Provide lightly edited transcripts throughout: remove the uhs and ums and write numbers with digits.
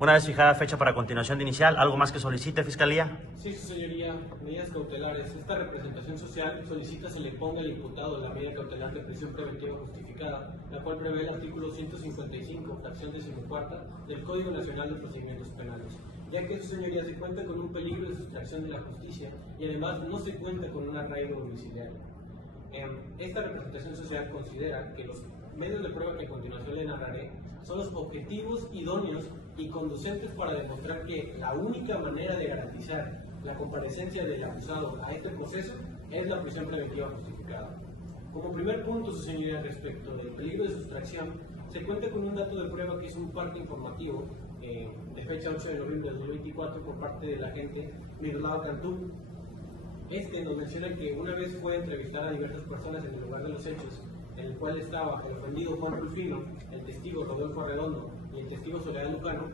Una vez fijada fecha para continuación de inicial, ¿algo más que solicite, Fiscalía? Sí, su señoría, medidas cautelares. Esta representación social solicita se le ponga al imputado la medida cautelar de prisión preventiva justificada, la cual prevé el artículo 155, fracción 14 del Código Nacional de Procedimientos Penales, ya que su señoría se cuenta con un peligro de sustracción de la justicia y además no se cuenta con un arraigo domiciliario. Esta representación social considera que los medios de prueba que a continuación le narraré son los objetivos idóneos y conducentes para demostrar que la única manera de garantizar la comparecencia del acusado a este proceso es la prisión preventiva justificada. Como primer punto, su señoría, respecto del peligro de sustracción, se cuenta con un dato de prueba que es un parte informativo de fecha 8 de noviembre de 2024 por parte del agente Miroslava Cantú. Este nos menciona que una vez fue a entrevistar a diversas personas en el lugar de los hechos, en el cual estaba el ofendido Juan Rufino, el testigo Rodolfo Arredondo y el testigo Soledad Lucano.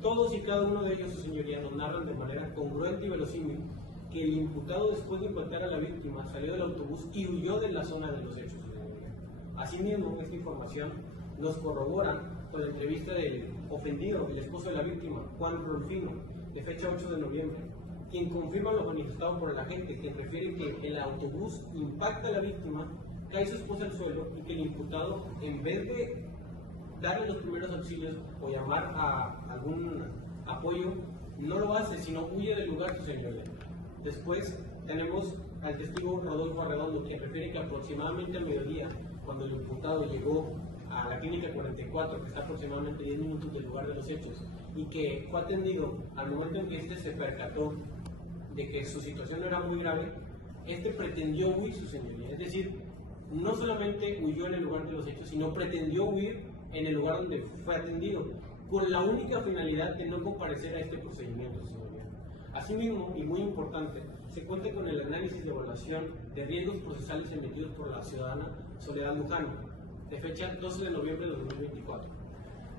Todos y cada uno de ellos, su señoría, nos narran de manera congruente y verosímil que el imputado, después de impactar a la víctima, salió del autobús y huyó de la zona de los hechos, su señoría. Asimismo, esta información nos corrobora con la entrevista del ofendido, el esposo de la víctima, Juan Rufino, de fecha 8 de noviembre, quien confirma lo manifestado por el agente, que refiere que el autobús impacta a la víctima, cae su esposa al suelo y que el imputado, en vez de darle los primeros auxilios o llamar a algún apoyo, no lo hace, sino huye del lugar, su señoría. Después tenemos al testigo Rodolfo Arredondo, que refiere que aproximadamente al mediodía, cuando el imputado llegó a la clínica 44, que está aproximadamente 10 minutos del lugar de los hechos, y que fue atendido al momento en que este se percató de que su situación no era muy grave, este pretendió huir, su señoría. Es decir, no solamente huyó en el lugar de los hechos, sino pretendió huir en el lugar donde fue atendido, con la única finalidad de no comparecer a este procedimiento, su señoría. Asimismo, y muy importante, se cuenta con el análisis de evaluación de riesgos procesales emitidos por la ciudadana Soledad Lucano, de fecha 12 de noviembre de 2024.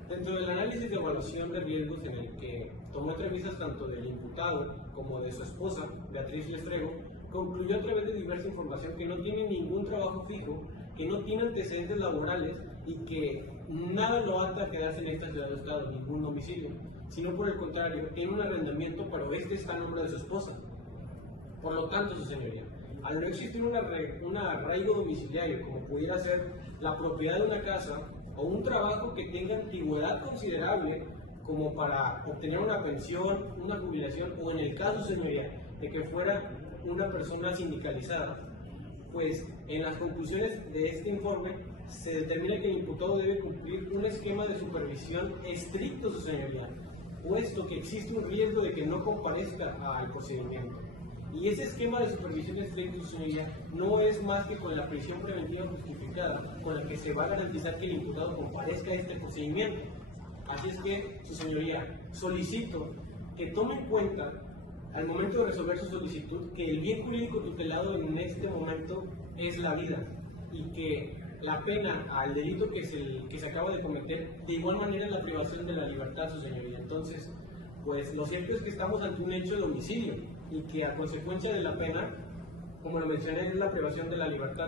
Dentro del análisis de evaluación de riesgos, en el que tomó entrevistas tanto del imputado como de su esposa, Beatriz Lestrego, concluyó a través de diversa información que no tiene ningún trabajo fijo, que no tiene antecedentes laborales y que nada lo ata a quedarse en esta ciudad o estado, ningún domicilio, sino por el contrario, tiene un arrendamiento, pero este está en nombre de su esposa. Por lo tanto, su señoría, al no existir un arraigo domiciliario, como pudiera ser la propiedad de una casa o un trabajo que tenga antigüedad considerable, como para obtener una pensión, una jubilación, o en el caso, señoría, de que fuera una persona sindicalizada, pues en las conclusiones de este informe se determina que el imputado debe cumplir un esquema de supervisión estricto, su señoría, puesto que existe un riesgo de que no comparezca al procedimiento. Y ese esquema de supervisión estricto, su señoría, no es más que con la prisión preventiva justificada, con la que se va a garantizar que el imputado comparezca a este procedimiento. Así es que, su señoría, solicito que tome en cuenta, al momento de resolver su solicitud, que el bien jurídico tutelado en este momento es la vida, y que la pena al delito que se acaba de cometer, de igual manera la privación de la libertad, su señoría. Entonces, pues lo cierto es que estamos ante un hecho de homicidio, y que a consecuencia de la pena, como lo mencioné, es la privación de la libertad.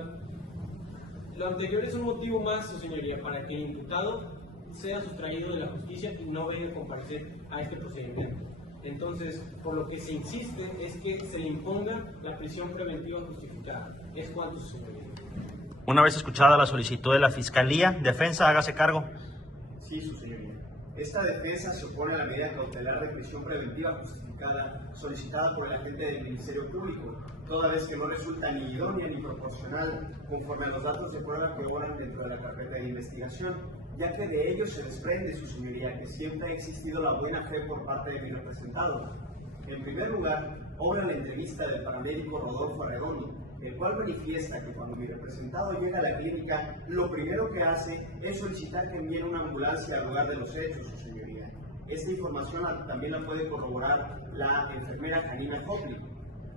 Lo anterior es un motivo más, su señoría, para que el imputado sea sustraído de la justicia y no venga a comparecer a este procedimiento. Entonces, por lo que se insiste es que se le imponga la prisión preventiva justificada. Es cuanto, su señoría. Una vez escuchada la solicitud de la Fiscalía, defensa, hágase cargo. Sí, su señoría. Esta defensa se opone a la medida cautelar de prisión preventiva justificada solicitada por el agente del Ministerio Público, toda vez que no resulta ni idónea ni proporcional conforme a los datos de prueba que obran dentro de la carpeta de investigación, ya que de ello se desprende, su señoría, que siempre ha existido la buena fe por parte de mi representado. En primer lugar, obra la entrevista del paramédico Rodolfo Arredondo, el cual manifiesta que cuando mi representado llega a la clínica, lo primero que hace es solicitar que envíen una ambulancia al lugar de los hechos, su señoría. Esta información también la puede corroborar la enfermera Janina Hopley.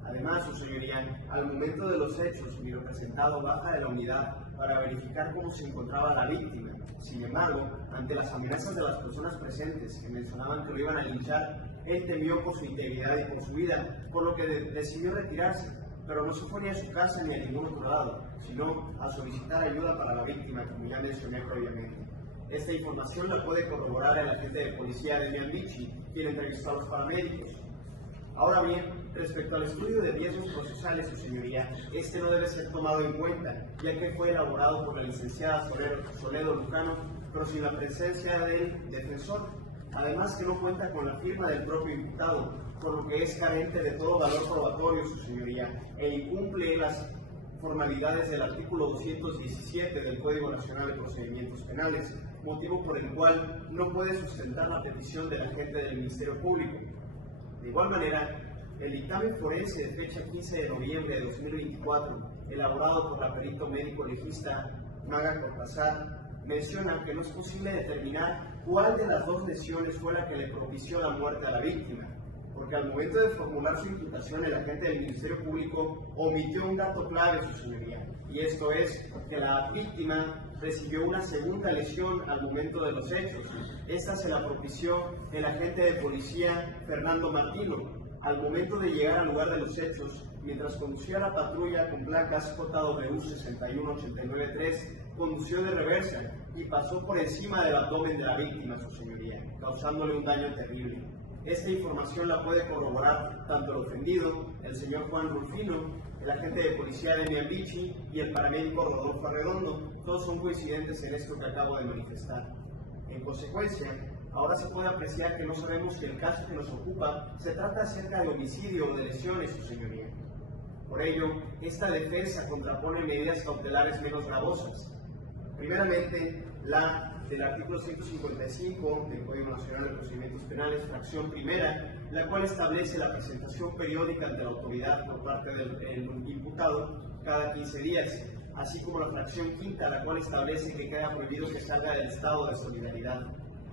Además, su señoría, al momento de los hechos, mi representado baja de la unidad para verificar cómo se encontraba la víctima. Sin embargo, ante las amenazas de las personas presentes que mencionaban que lo iban a linchar, él temió por su integridad y por su vida, por lo que decidió retirarse, pero no se fue ni a su casa ni a ningún otro lado, sino a solicitar ayuda para la víctima, como ya mencioné previamente. Esta información la puede corroborar el agente de policía Demian Bichi, quien entrevistó a los paramédicos. Ahora bien, respecto al estudio de riesgos procesales, su señoría, este no debe ser tomado en cuenta, ya que fue elaborado por la licenciada Soledo Lucano, pero sin la presencia del defensor. Además que no cuenta con la firma del propio imputado, por lo que es carente de todo valor probatorio, su señoría, e incumple las formalidades del artículo 217 del Código Nacional de Procedimientos Penales, motivo por el cual no puede sustentar la petición del agente del Ministerio Público. De igual manera, el dictamen forense de fecha 15 de noviembre de 2024, elaborado por la perito médico legista Maga Cortázar, menciona que no es posible determinar cuál de las dos lesiones fue la que le propició la muerte a la víctima, porque al momento de formular su imputación el agente del Ministerio Público omitió un dato clave, su señoría, y esto es que la víctima recibió una segunda lesión al momento de los hechos. Esta se la propició el agente de policía Fernando Martino. Al momento de llegar al lugar de los hechos, mientras conducía la patrulla con placas JW 61893, condució de reversa y pasó por encima del abdomen de la víctima, su señoría, causándole un daño terrible. Esta información la puede corroborar tanto el ofendido, el señor Juan Rufino, el agente de policía Demian Bichi y el paramédico Rodolfo Arredondo. Todos son coincidentes en esto que acabo de manifestar. En consecuencia, ahora se puede apreciar que no sabemos si el caso que nos ocupa se trata acerca de homicidio o de lesiones, su señoría. Por ello, esta defensa contrapone medidas cautelares menos gravosas. Primeramente, la del artículo 155 del Código Nacional de Procedimientos Penales, fracción primera, la cual establece la presentación periódica ante la autoridad por parte del imputado cada 15 días, así como la fracción quinta, la cual establece que queda prohibido que salga del estado de solidaridad.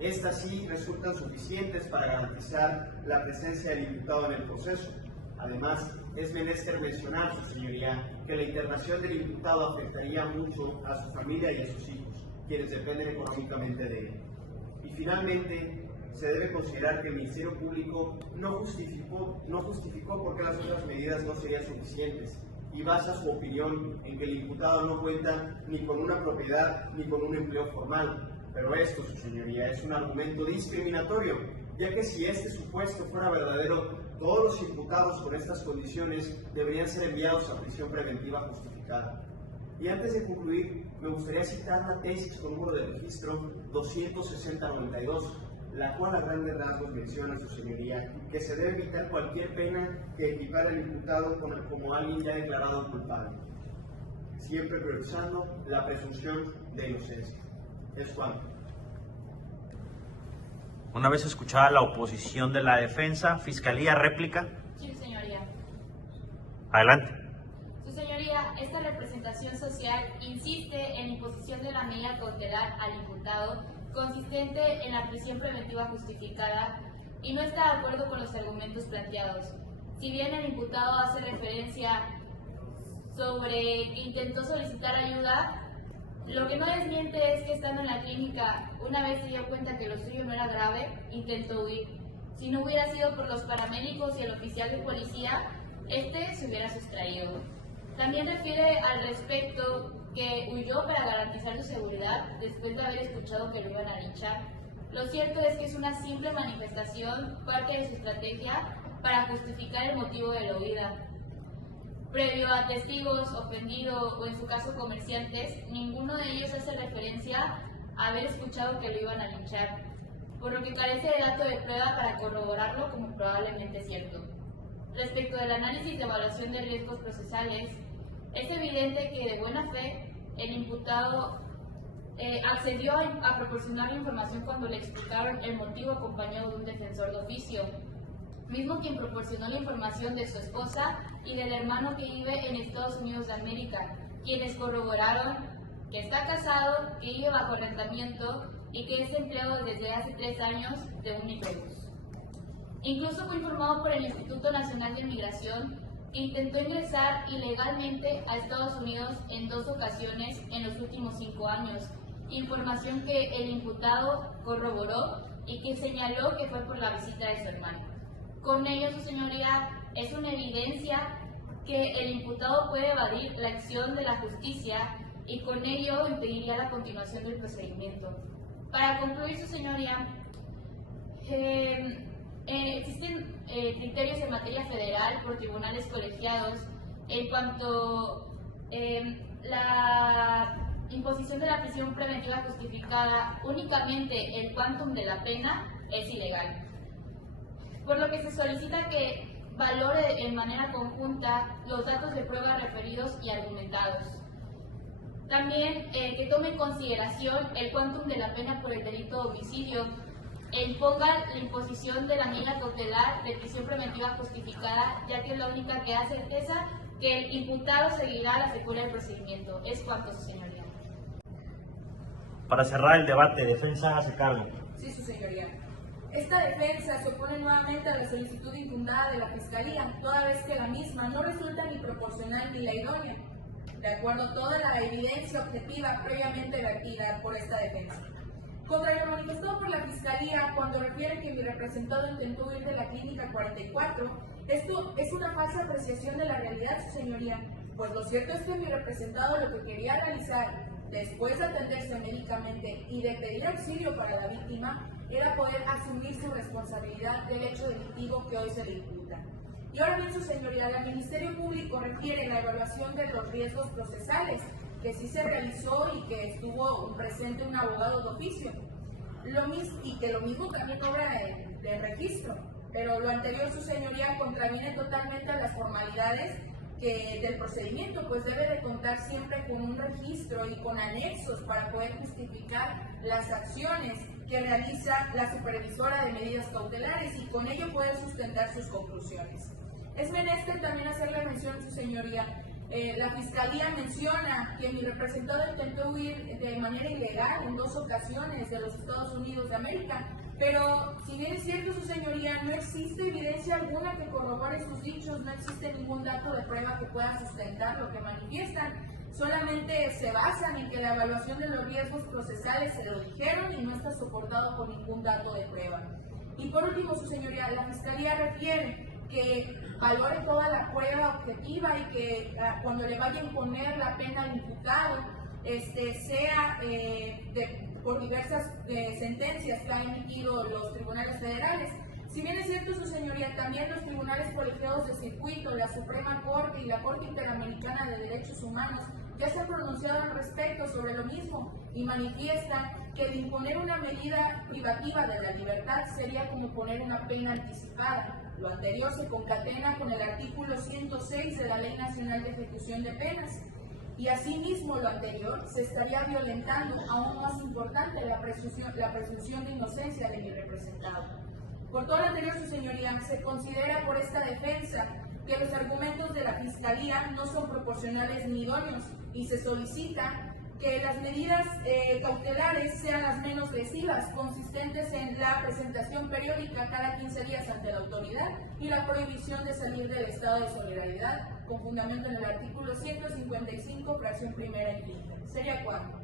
Estas sí resultan suficientes para garantizar la presencia del imputado en el proceso. Además, es menester mencionar, su señoría, que la internación del imputado afectaría mucho a su familia y a sus hijos, quienes dependen económicamente de él. Y finalmente, se debe considerar que el Ministerio Público no justificó por qué las otras medidas no serían suficientes, y basa su opinión en que el imputado no cuenta ni con una propiedad ni con un empleo formal. Pero esto, su señoría, es un argumento discriminatorio, ya que si este supuesto fuera verdadero, todos los imputados con estas condiciones deberían ser enviados a prisión preventiva justificada. Y antes de concluir, me gustaría citar la tesis con número de registro 26092, la cual a grandes rasgos menciona, su señoría, que se debe evitar cualquier pena que equipare al imputado como alguien ya declarado culpable, siempre priorizando la presunción de inocencia. Es cuanto. Una vez escuchada la oposición de la defensa, Fiscalía, réplica. Sí, señoría. Adelante. Su señoría, esta representación social insiste en imposición de la medida cautelar al imputado consistente en la prisión preventiva justificada y no está de acuerdo con los argumentos planteados. Si bien el imputado hace referencia sobre que intentó solicitar ayuda, lo que no desmiente es que estando en la clínica, una vez se dio cuenta que lo suyo no era grave, intentó huir. Si no hubiera sido por los paramédicos y el oficial de policía, este se hubiera sustraído. También refiere al respecto que huyó para garantizar su seguridad después de haber escuchado que lo iban a linchar. Lo cierto es que es una simple manifestación, parte de su estrategia para justificar el motivo de la huida. Previo a testigos, ofendido o en su caso comerciantes, ninguno de ellos hace referencia a haber escuchado que lo iban a linchar, por lo que carece de dato de prueba para corroborarlo como probablemente cierto. Respecto del análisis de evaluación de riesgos procesales, es evidente que de buena fe el imputado accedió a proporcionar la información cuando le explicaron el motivo acompañado de un defensor de oficio, mismo quien proporcionó la información de su esposa y del hermano que vive en Estados Unidos de América, quienes corroboraron que está casado, que vive bajo arrendamiento y que es empleado desde hace 3 años de un microbús. Incluso fue informado por el Instituto Nacional de Migración que intentó ingresar ilegalmente a Estados Unidos en 2 ocasiones en los últimos 5 años, información que el imputado corroboró y que señaló que fue por la visita de su hermano. Con ello, su señoría, es una evidencia que el imputado puede evadir la acción de la justicia y con ello impediría la continuación del procedimiento. Para concluir, su señoría, existen criterios en materia federal por tribunales colegiados en cuanto la imposición de la prisión preventiva justificada únicamente el quantum de la pena es ilegal, por lo que se solicita que valore en manera conjunta los datos de prueba referidos y argumentados. También que tome en consideración el quantum de la pena por el delito de homicidio e imponga la imposición de la medida cautelar de prisión preventiva justificada, ya que es la única que da certeza que el imputado seguirá la secuela del procedimiento. Es cuanto, su señoría. Para cerrar el debate, defensa, hágase cargo. Sí, su señoría. Esta defensa se opone nuevamente a la solicitud infundada de la Fiscalía, toda vez que la misma no resulta ni proporcional ni la idónea, de acuerdo a toda la evidencia objetiva previamente vertida por esta defensa. Contra lo manifestado por la Fiscalía cuando refiere que mi representado intentó huir de la Clínica 44, esto es una falsa apreciación de la realidad, su señoría, pues lo cierto es que mi representado lo que quería realizar, después de atenderse médicamente y de pedir auxilio para la víctima, era poder asumir su responsabilidad del hecho delictivo que hoy se le imputa. Y ahora bien, su señoría, el Ministerio Público refiere la evaluación de los riesgos procesales, que sí se realizó y que estuvo presente un abogado de oficio, y que lo mismo también obra de registro, pero lo anterior, su señoría, contraviene totalmente a las formalidades del procedimiento, pues debe de contar siempre con un registro y con anexos para poder justificar las acciones que realiza la supervisora de medidas cautelares y con ello poder sustentar sus conclusiones. Es menester también hacerle mención, su señoría, la Fiscalía menciona que mi representado intentó huir de manera ilegal en 2 ocasiones de los Estados Unidos de América, pero si bien es cierto, su señoría, no existe evidencia alguna que corrobore sus dichos, no existe ningún dato de prueba que pueda sustentar lo que manifiestan, solamente se basan en que la evaluación de los riesgos procesales se lo dijeron y no está soportado por ningún dato de prueba. Y por último, su señoría, la Fiscalía refiere que valore toda la prueba objetiva y que cuando le vaya a imponer la pena al imputado, sea por diversas sentencias que han emitido los tribunales federales. Si bien es cierto, su señoría, también los tribunales colegiados de circuito, la Suprema Corte y la Corte Interamericana de Derechos Humanos ya se han pronunciado al respecto sobre lo mismo y manifiestan que el imponer una medida privativa de la libertad sería como poner una pena anticipada. Lo anterior se concatena con el artículo 106 de la Ley Nacional de Ejecución de Penas. Y asimismo lo anterior se estaría violentando, aún más importante, la presunción de inocencia de mi representado. Por todo lo anterior, su señoría, se considera por esta defensa que los argumentos de la Fiscalía no son proporcionales ni idóneos y se solicita que las medidas cautelares sean las menos lesivas, consistentes en la presentación periódica cada 15 días ante la autoridad y la prohibición de salir del estado de solidaridad, con fundamento en el artículo 155, fracción primera y quinta. Sería 4.